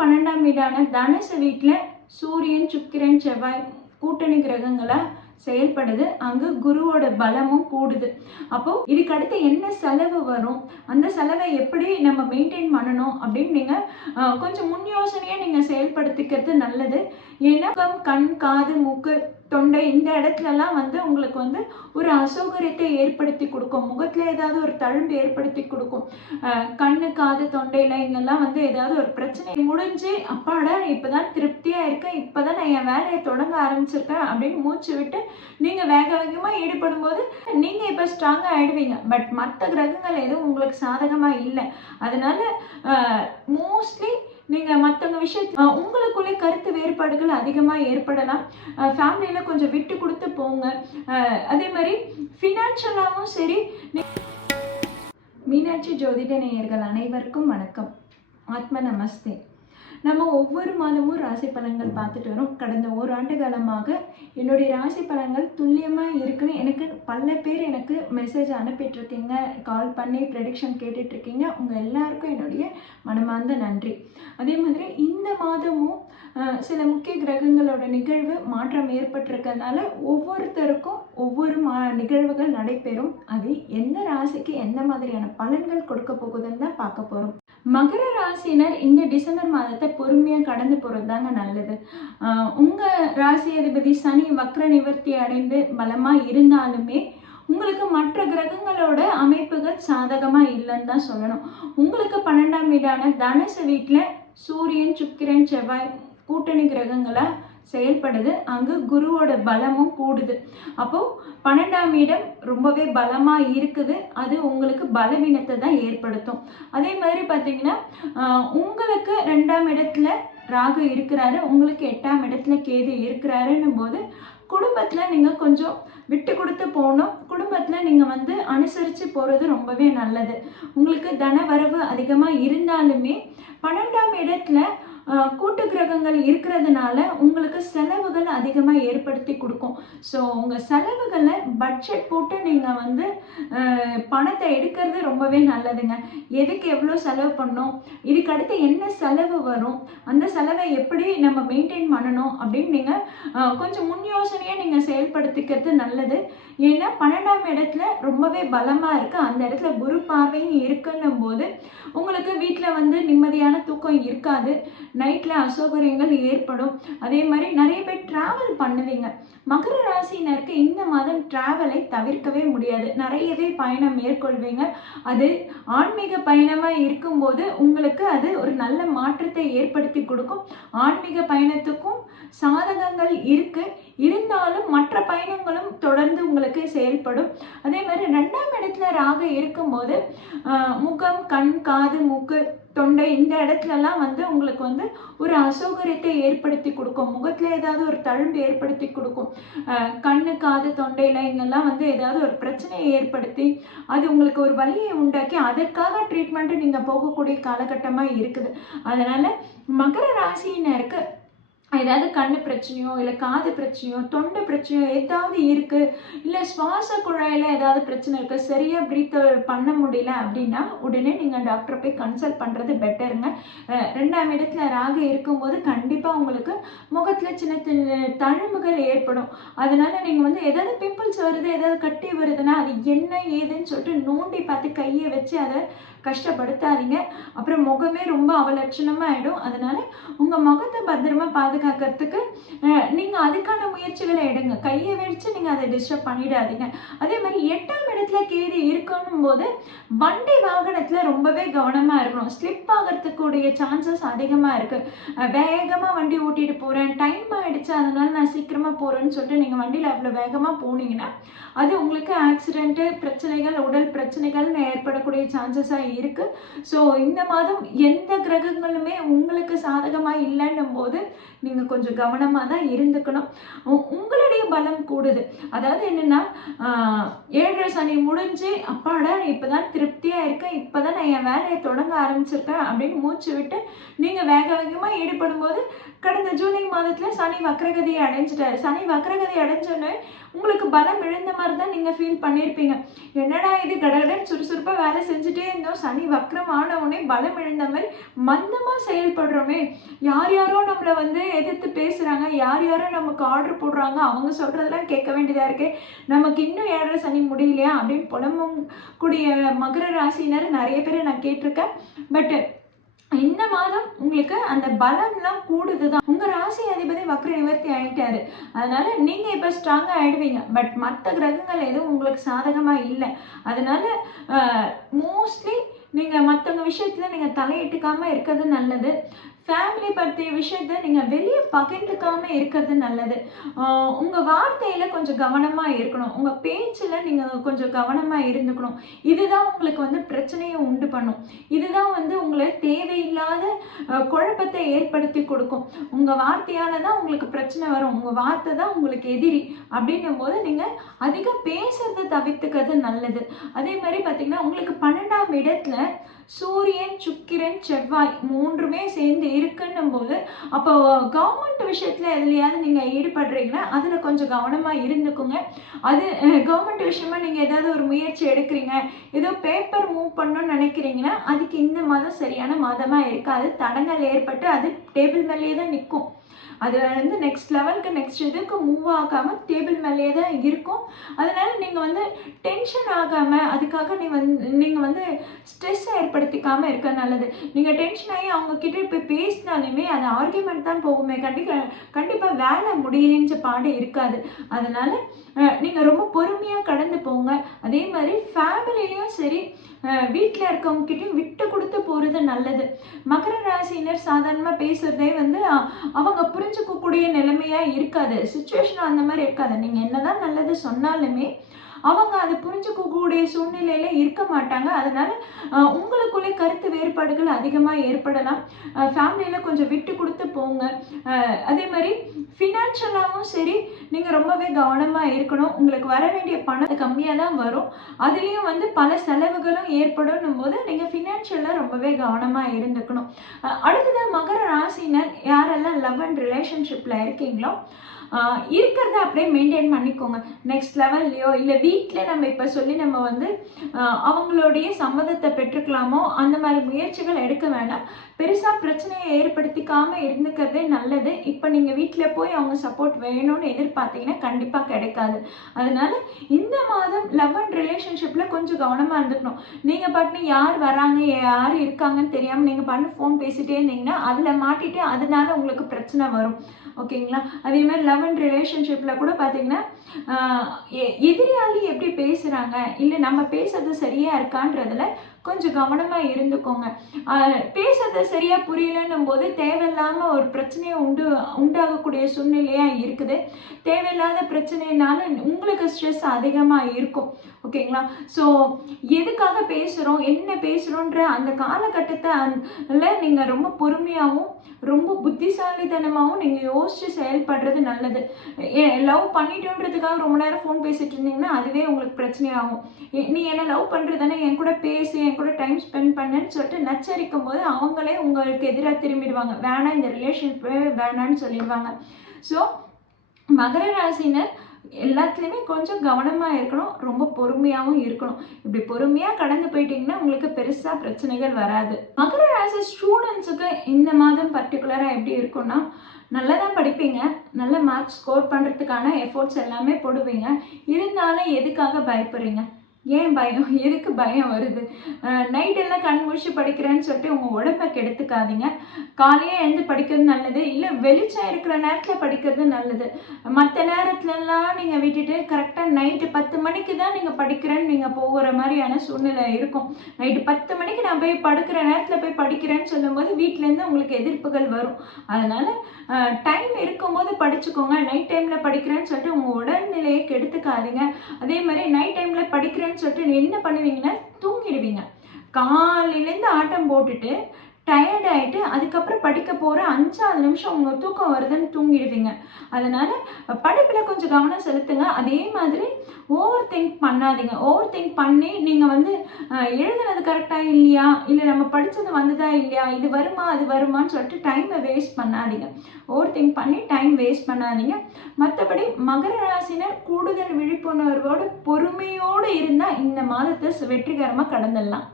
12ஆம் வீடான தனுசு வீட்டுல சூரியன், சுக்கிரன், செவ்வாய் கூட்டணி கிரகங்களா செயல்படுது. அங்கு குருவோட பலமும் கூடுது. அப்போ இதுக்கு அடுத்து என்ன செலவு வரும், அந்த செலவை எப்படி நம்ம மெயின்டைன் பண்ணணும் அப்படின்னு நீங்க கொஞ்சம் முன் யோசனையா நீங்க செயல்படுத்திக்கிறது நல்லது. ஏன்னா கண், காது, மூக்கு, தொண்டை இந்த இடத்துலலாம் உங்களுக்கு ஒரு அசௌகரியத்தை ஏற்படுத்தி கொடுக்கும். முகத்துல ஏதாவது ஒரு தழும்பு ஏற்படுத்தி கொடுக்கும். கண்ணு, காது, தொண்டையில இங்கெல்லாம் ஏதாவது ஒரு பிரச்சனை முடிஞ்சு அப்பாடா இப்பதான் திருப்தியா இருக்கேன், இப்பதான் நான் என் வேலையை தொடங்க ஆரம்பிச்சிருக்கேன் அப்படின்னு மூச்சு விட்டு நீங்க வேக வேகமா ஈடுபடும் போது நீங்க இப்ப ஸ்ட்ராங்கா ஆயிடுவீங்க. பட் மற்ற கிரகங்கள் எதுவும் உங்களுக்கு சாதகமா இல்லை. அதனால மோஸ்ட்லி நீங்க மற்றவங்க விஷயத்துல உங்களுக்குள்ளே கருத்து வேறுபாடுகள் அதிகமா ஏற்படலாம். ஃபேமிலியில கொஞ்சம் விட்டு கொடுத்து போங்க. அதே மாதிரி ஃபினான்ஷியலாகவும் சரி. மீனாட்சி ஜோதிட நேயர்கள் அனைவருக்கும் வணக்கம். ஆத்ம நமஸ்தே. நம்ம ஒவ்வொரு மாதமும் ராசி பலன்கள் பார்த்துட்டு வரோம். கடந்த ஓராண்டு காலமாக என்னுடைய ராசி பலன்கள் துல்லியமாக இருக்குன்னு எனக்கு பல பேர் எனக்கு மெசேஜ் அனுப்பிட்டு இருக்கீங்க, கால் பண்ணி ப்ரெடிக்ஷன் கேட்டுட்டு இருக்கீங்க. உங்கள் எல்லாருக்கும் என்னுடைய மனமார்ந்த நன்றி. அதே மாதிரி இந்த மாதமும் சில முக்கிய கிரகங்களோட நிகழ்வு மாற்றம் ஏற்பட்டிருக்கிறதுனால ஒவ்வொருத்தருக்கும் ஒவ்வொரு நிகழ்வுகள் நடைபெறும். அது எந்த ராசிக்கு எந்த மாதிரியான பலன்கள் கொடுக்க போகுதுன்னு தான் பார்க்க போகிறோம். மகர ராசினர் இந்த டிசம்பர் மாதத்தை பொறுமையாக கடந்து போகிறது தாங்க நல்லது. உங்கள் ராசி அதிபதி சனி வக்ர நிவர்த்தி அடைந்து பலமாக இருந்தாலுமே உங்களுக்கு மற்ற கிரகங்களோட அமைப்புகள் சாதகமாக இல்லைன்னு தான் சொல்லணும். உங்களுக்கு 12ஆம் வீடான தனுசு வீட்டில் சூரியன், சுக்கிரன், செவ்வாய் கூட்டணி கிரகங்களா செயல்படுது. அங்கு குருவோட பலமும் கூடுது. அப்போ 12ஆம் இடம் ரொம்பவே பலமா இருக்குது. அது உங்களுக்கு பலவீனத்தை தான் ஏற்படுத்தும். அதே மாதிரி பார்த்தீங்கன்னா உங்களுக்கு 2ஆம் இடத்துல ராகு இருக்கிறாரு, உங்களுக்கு 8ஆம் இடத்துல கேது இருக்கிறாருன்னும் போது குடும்பத்துல நீங்க கொஞ்சம் விட்டு கொடுத்து போகணும். குடும்பத்துல நீங்க அனுசரிச்சு போறது ரொம்பவே நல்லது. உங்களுக்கு தன வரவு அதிகமா இருந்தாலுமே 12ஆம் இடத்துல கூட்டு கிரகங்கள் இருக்கிறதுனால உங்களுக்கு செலவுகள் அதிகமாக ஏற்படுத்தி கொடுக்கும். ஸோ உங்கள் செலவுகளை பட்ஜெட் போட்டு நீங்கள் பணத்தை எடுக்கிறது ரொம்பவே நல்லதுங்க. எதுக்கு எவ்வளோ செலவு பண்ணணும், இதுக்கு அடுத்து என்ன செலவு வரும், அந்த செலவை எப்படி நம்ம மெயின்டைன் பண்ணணும் அப்படின்னு நீங்கள் கொஞ்சம் முன் யோசனையாக நீங்கள் செயல்படுத்திக்கிறது நல்லது. ஏன்னா 12ஆம் இடத்துல ரொம்பவே பலமாக இருக்குது. அந்த இடத்துல குரு பார்வையும் இருக்குன்னும் போது உங்களுக்கு வீட்டில் நிம்மதியான தூக்கம் இருக்காது. நைட்டில் அசௌகரியங்கள் ஏற்படும். அதே மாதிரி நிறைய பேர் ட்ராவல் பண்ணுவீங்க. மகர ராசினருக்கு இந்த மாதம் ட்ராவலை தவிர்க்கவே முடியாது. நிறையவே பயணம் மேற்கொள்வீங்க. அது ஆன்மீக பயணமாக இருக்கும்போது உங்களுக்கு அது ஒரு நல்ல மாற்றத்தை ஏற்படுத்தி கொடுக்கும். ஆன்மீக பயணத்துக்கும் சாதகங்கள் இருக்கு. இருந்தாலும் மற்ற பயணங்களும் தொடர்ந்து உங்களுக்கு செயல்படும். அதே மாதிரி 2ஆம் இடத்துல ராகு இருக்கும்போது முகம், கண், காது, மூக்கு, தொண்டை இந்த இடத்துலலாம் உங்களுக்கு ஒரு அசௌகரியத்தை ஏற்படுத்தி கொடுக்கும். முகத்துல ஏதாவது ஒரு தழும்பு ஏற்படுத்தி கொடுக்கும். கண்ணு, காது, தொண்டையில இங்கெல்லாம் ஏதாவது ஒரு பிரச்சனையை ஏற்படுத்தி அது உங்களுக்கு ஒரு வலியை உண்டாக்கி அதற்காக ட்ரீட்மெண்ட் நீங்க போகக்கூடிய காலகட்டமா இருக்குது. அதனால மகர ராசியினருக்கு ஏதாவது கண்ணு பிரச்சனையோ இல்லை காது பிரச்சனையோ தொண்டை பிரச்சனையோ ஏதாவது இருக்குது, இல்லை சுவாச குழாயில் ஏதாவது பிரச்சனை இருக்குது, சரியாக ப்ரீத் பண்ண முடியல அப்படின்னா உடனே நீங்கள் டாக்டரை போய் கன்சல்ட் பண்ணுறது பெட்டருங்க. 2ஆம் இடத்துல ராகு இருக்கும்போது கண்டிப்பாக உங்களுக்கு முகத்தில் சின்ன சின்ன தழும்புகள் ஏற்படும். அதனால் நீங்கள் ஏதாவது பிம்பிள்ஸ் வருது, ஏதாவது கட்டி வருதுன்னா அது என்ன ஏதுன்னு சொல்லிட்டு நோண்டி பார்த்து கையை வச்சு அதை கஷ்டப்படுத்தாதீங்க. அப்புறம் முகமே ரொம்ப அவலட்சணமாக ஆகிடும். அதனால் உங்கள் முகத்தை பத்திரமா பாதுகாக்கிறதுக்கு நீங்கள் அதுக்கான முயற்சிகளை எடுங்க. கையை வச்சு நீங்கள் அதை டிஸ்டர்ப் பண்ணிடாதீங்க. அதே மாதிரி 8ஆம் இடத்துல கேது இருக்கணும் போது வண்டி வாகனத்தில் ரொம்பவே கவனமாக இருக்கணும். ஸ்லிப் ஆகிறதுக்குடைய சான்சஸ் அதிகமாக இருக்குது. வேகமாக வண்டி ஓட்டிகிட்டு போகிறேன், டைம் ஆகிடுச்சு அதனால நான் சீக்கிரமாக போகிறேன்னு சொல்லிட்டு நீங்கள் வண்டியில் அவ்வளோ வேகமாக போனீங்கன்னா அது உங்களுக்கு ஆக்சிடென்ட்டு, பிரச்சனைகள், உடல் பிரச்சனைகள்னு ஏற்படக்கூடிய சான்சஸாக இருக்குது. ஸோ இந்த மாதம் எந்த கிரகங்களுமே உங்களுக்கு சாதகமாக இல்லைன்னும் போது நீங்கள் கொஞ்சம் கவனமாக தான் இருந்துக்கணும். உங்களுடைய பலம் கூடுது. அதாவது என்னென்னா 7 சனி முடிஞ்சு அப்பாடா இப்போதான் திருப்தியாக இருக்கேன், இப்போதான் நான் என் வேலையை தொடங்க ஆரம்பிச்சிருக்கேன் அப்படின்னு மூச்சு விட்டு நீங்கள் வேக வேகமாக ஈடுபடும் போது கடந்த ஜூலை மாதத்தில் சனி வக்ரகதியை அடைஞ்சிட்டாரு. சனி வக்ரகதி அடைஞ்சோன்னு உங்களுக்கு பலம் இழந்த மாதிரி தான் நீங்கள் ஃபீல் பண்ணியிருப்பீங்க. என்னடா இது கடகடன் சுறுசுறுப்பாக வேலை செஞ்சுட்டே இருந்தோம், ஆயிடுறோம், சனி வக்ரம் ஆனவுடனே பலம் இழந்த மாதிரி மந்தமாக செயல்படுறோமே. யார் யாரோ நம்மளை வந்து எதிர்த்து பேசுகிறாங்க, யார் யாரோ நமக்கு ஆர்டர் போடுறாங்க, அவங்க சொல்கிறதெல்லாம் கேட்க வேண்டியதாக இருக்குது, நமக்கு இன்னும் 7.5 சனி முடியலையா அப்படின்னு புலம்பும் கூடிய மகர ராசினர் நிறைய பேரை நான் கேட்டிருக்கேன். பட் இந்த மாதம் உங்களுக்கு அந்த பலம்லாம் கூடுதுதான். உங்க ராசி அதிபதி வக்ர நிவர்த்தி ஆயிட்டாரு, அதனால நீங்க இப்ப ஸ்ட்ராங்கா ஆயிடுவீங்க. பட் மற்ற கிரகங்கள் எதுவும் உங்களுக்கு சாதகமா இல்லை. அதனால மோஸ்ட்லி நீங்க மற்றவங்க விஷயத்துல நீங்க தலையிட்டுக்காம இருக்கிறது நல்லது. ஃபேமிலி பற்றிய விஷயத்த நீங்கள் வெளியே பகிர்ந்துக்காம இருக்கிறது நல்லது. உங்கள் வார்த்தையில் கொஞ்சம் கவனமாக இருக்கணும், உங்கள் பேச்சில் நீங்கள் கொஞ்சம் கவனமாக இருந்துக்கணும். இதுதான் உங்களுக்கு வந்து பிரச்சனையை உண்டு பண்ணும். இதுதான் வந்து உங்களை தேவையில்லாத குழப்பத்தை ஏற்படுத்தி கொடுக்கும். உங்கள் வார்த்தையால் தான் உங்களுக்கு பிரச்சனை வரும், உங்கள் வார்த்தை தான் உங்களுக்கு எதிரி. அப்படின்னும் போது நீங்கள் அதிகம் பேசுறதை தவிர்த்துக்கிறது நல்லது. அதே மாதிரி பார்த்தீங்கன்னா உங்களுக்கு 12ஆம் இடத்துல சூரியன், சுக்கிரன், செவ்வாய் மூன்றுமே சேர்ந்து இருக்குன்னும் போது அப்போ கவர்மெண்ட் விஷயத்துல எதுலையாவது நீங்க ஈடுபடுறீங்கன்னா அதுல கொஞ்சம் கவனமா இருந்துக்குங்க. அது கவர்மெண்ட் விஷயமா நீங்க ஏதாவது ஒரு முயற்சி எடுக்கிறீங்க, ஏதோ பேப்பர் மூவ் பண்ணணும்னு நினைக்கிறீங்கன்னா அதுக்கு இந்த மாதம் சரியான மாதமா இருக்காது. தடங்கள் ஏற்பட்டு அது டேபிள் மேலேயே தான் நிற்கும். அது வந்து நெக்ஸ்ட் லெவலுக்கு நெக்ஸ்ட் இதுக்கு மூவ் ஆகாமல் டேபிள் மேலேயே தான் இருக்கும். அதனால நீங்கள் வந்து டென்ஷன் ஆகாமல் அதுக்காக நீங்கள் வந்து ஸ்ட்ரெஸ்ஸை ஏற்படுத்திக்காமல் இருக்க நல்லது. நீங்கள் டென்ஷன் ஆகி அவங்கக்கிட்ட போய் பேசினாலுமே அது ஆர்கியூமெண்ட் தான் போகுமே, கண்டிப்பாக வேலை முடியலன்ற பாடு இருக்காது. அதனால நீங்கள் ரொம்ப பொறுமையாக கடந்து போங்க. அதே மாதிரி ஃபேமிலிலையும் சரி வீட்டில் இருக்கவங்ககிட்டையும் விட்டு கொடுத்து போகிறது நல்லது. மகர ராசினர் சாதாரணமாக பேசுகிறதே வந்து அவங்க புரிஞ்சுக்கக்கூடிய நிலைமையாக இருக்காது, சுச்சுவேஷன் அந்த மாதிரி இருக்காது. நீங்கள் என்னதான் நல்லது சொன்னாலுமே அவங்க அதை புரிஞ்சுக்கக்கூடிய சூழ்நிலையில இருக்க மாட்டாங்க. அதனால உங்களுக்குள்ளே கருத்து வேறுபாடுகள் அதிகமாக ஏற்படலாம். ஃபேமிலியில் கொஞ்சம் விட்டு கொடுத்து போங்க. அதே மாதிரி ஃபினான்ஷியலாகவும் சரி நீங்கள் ரொம்பவே கவனமாக இருக்கணும். உங்களுக்கு வர வேண்டிய பணம் கம்மியாக தான் வரும், அதுலேயும் வந்து பல செலவுகளும் ஏற்படும் போது நீங்கள் ஃபினான்ஷியலாக ரொம்பவே கவனமாக இருந்துக்கணும். அடுத்ததான் மகர ராசினர் யாரெல்லாம் லவ் அண்ட் ரிலேஷன்ஷிப்பில் இருக்கீங்களோ இருக்கிறத அப்படியே மெயின்டைன் பண்ணிக்கோங்க. நெக்ஸ்ட் லெவல்லையோ இல்லை வீட்டில் நம்ம இப்போ சொல்லி நம்ம வந்து அவங்களுடைய சம்மதத்தை பெற்றுக்கலாமோ அந்த மாதிரி முயற்சிகள் எடுக்க வேண்டாம். பெருசாக பிரச்சனையை ஏற்படுத்திக்காமல் இருந்துக்கிறதே நல்லது. இப்போ நீங்கள் வீட்டில் போய் அவங்க சப்போர்ட் வேணும்னு எதிர்பார்த்தீங்கன்னா கண்டிப்பாக கிடைக்காது. அதனால இந்த மாதம் லவ் அண்ட் ரிலேஷன்ஷிப்பில் கொஞ்சம் கவனமாக இருந்துக்கணும். நீங்கள் பாட்டு யார் வராங்க யார் இருக்காங்கன்னு தெரியாமல் நீங்கள் பாட்டு ஃபோன் பேசிகிட்டே இருந்தீங்கன்னா அதில் மாட்டிட்டு அதனால உங்களுக்கு பிரச்சனை வரும். ஓகேங்களா? அதே மாதிரி லவ் அண்ட் ரிலேஷன்ஷிப்பில் கூட பார்த்தீங்கன்னா எதிராளி எப்படி பேசுகிறாங்க இல்லை நம்ம பேசுறது சரியாக இருக்கான்றதுல கொஞ்சம் கவனமாக இருந்துக்கோங்க. பேசுறது சரியாக புரியலன்னும் போது தேவையில்லாமல் ஒரு பிரச்சனையை உண்டாகக்கூடிய சூழ்நிலையாக இருக்குது. தேவையில்லாத பிரச்சனைனால உங்களுக்கு ஸ்ட்ரெஸ் அதிகமாக இருக்கும். ஓகேங்களா? ஸோ எதுக்காக பேசுகிறோம் என்ன பேசுகிறோன்ற அந்த காலகட்டத்தை நீங்கள் ரொம்ப பொறுமையாகவும் ரொம்ப புத்திசாலித்தனமாகவும் நீங்கள் யோசித்து செயல்படுறது நல்லது. லவ் பண்ணிட்டோன்றதுக்காக ரொம்ப நேரம் ஃபோன் பேசிகிட்டு இருந்தீங்கன்னா அதுவே உங்களுக்கு பிரச்சனையாகும். நீ என்ன லவ் பண்ணுறதானே, என் கூட பேசு, என் கூட டைம் ஸ்பெண்ட் பண்ணுன்னு சொல்லிட்டு நச்சரிக்கும் போது அவங்களே உங்களுக்கு எதிராக திரும்பிடுவாங்க, வேணாம் இந்த ரிலேஷன்ஷிப்பே வேணான்னு சொல்லிடுவாங்க. ஸோ மகர ராசினர் எல்லாத்துலேயுமே கொஞ்சம் கவனமாக இருக்கணும், ரொம்ப பொறுமையாகவும் இருக்கணும். இப்படி பொறுமையாக கடந்து போயிட்டீங்கன்னா உங்களுக்கு பெருசாக பிரச்சனைகள் வராது. மகர ராசி ஸ்டூடெண்ட்ஸுக்கு இந்த மாதம் பர்டிகுலராக எப்படி இருக்குன்னா நல்லா தான் படிப்பீங்க, நல்ல மார்க்ஸ் ஸ்கோர் பண்ணுறதுக்கான எஃபோர்ட்ஸ் எல்லாமே போடுவீங்க. இருந்தாலும் எதுக்காக பயப்படுறீங்க? ஏன் பயம்? எதுக்கு பயம் வருது? நைட்டெல்லாம் கண் முழிச்சு படிக்கிறேன்னு சொல்லிட்டு உங்கள் உடம்பை கெடுத்துக்காதீங்க. காலையே எழுந்து படிக்கிறது நல்லது, இல்லை வெளிச்சம் இருக்கிற நேரத்தில் படிக்கிறது நல்லது. மற்ற நேரத்துலலாம் நீங்கள் விட்டுட்டு கரெக்டாக நைட்டு 10 மணிக்கு தான் நீங்கள் படிக்கிறேன்னு நீங்கள் போகிற மாதிரியான சூழ்நிலை இருக்கும். நைட்டு 10 மணிக்கு நான் போய் படுக்கிற நேரத்தில் போய் படிக்கிறேன்னு சொல்லும்போது வீட்டிலேருந்து உங்களுக்கு எதிர்ப்புகள் வரும். அதனால் டைம் இருக்கும்போது படிச்சுக்கோங்க. நைட் டைமில் படிக்கிறேன்னு சொல்லிட்டு உங்கள் உடல்நிலையை கெடுத்துக்காதீங்க. அதே மாதிரி நைட் டைமில் படிக்கிறேன்னு சொல்லிட்டு என்ன பண்ணுவீங்கன்னா தூங்கிடுவீங்க. காலையிலேருந்து ஆட்டம் போட்டுட்டு டயர்ட் ஆகிட்டு அதுக்கப்புறம் படிக்க போகிற 5வது நிமிஷம் உங்கள் தூக்கம் வருதுன்னு தூங்கிடுவீங்க. அதனால் படிப்பில் கொஞ்சம் கவனம் செலுத்துங்க. அதே மாதிரி ஓவர் திங்க் பண்ணாதீங்க. ஓவர் திங்க் பண்ணி நீங்கள் வந்து எழுதுனது கரெக்டாக இல்லையா, இல்லை நம்ம படித்தது வந்ததா இல்லையா, இது வருமா அது வருமானு சொல்லிட்டு டைமை வேஸ்ட் பண்ணாதீங்க. ஓவர் திங்க் பண்ணி டைம் வேஸ்ட் பண்ணாதீங்க. மற்றபடி மகர ராசினர் கூடுதல் விழிப்புணர்வோடு பொறுமையோடு இருந்தால் இந்த மாதத்தை வெற்றிகரமாக கடந்துடலாம்.